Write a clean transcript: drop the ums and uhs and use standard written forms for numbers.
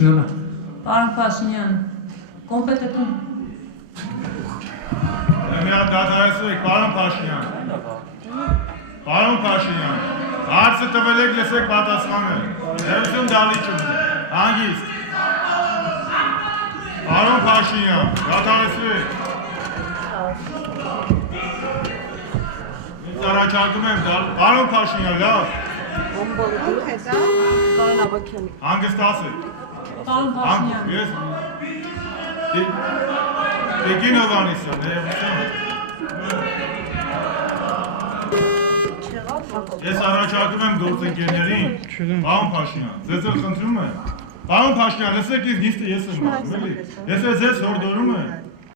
Նույնը։ Պարոն Փաշինյան, կոմպետենտ Մի հատ դադարեցրեք, պարոն Փաշինյան։ Պարոն Փաշինյան, հարցը տվել եք, լսեք պատասխանը։ Ներություն դալիճում, հանգիստ։ Պարոն Փաշինյան, դադարեցրեք։ Ինձ առաջարկում եմ, պարոն Փաշինյան, լավ։ Հանգստացեք։ Պարոն Փաշինյան։ Ես Տեկին Հովանիսյան, ներողություն։ Ես առաջարկում եմ գործընկերներին, պարոն Փաշինյան, ձեզ էլ խնդրում եմ։ Պարոն Փաշինյան, լսեք, ես եմ ասում, էլի։ Ես ձեզ հորդորում եմ։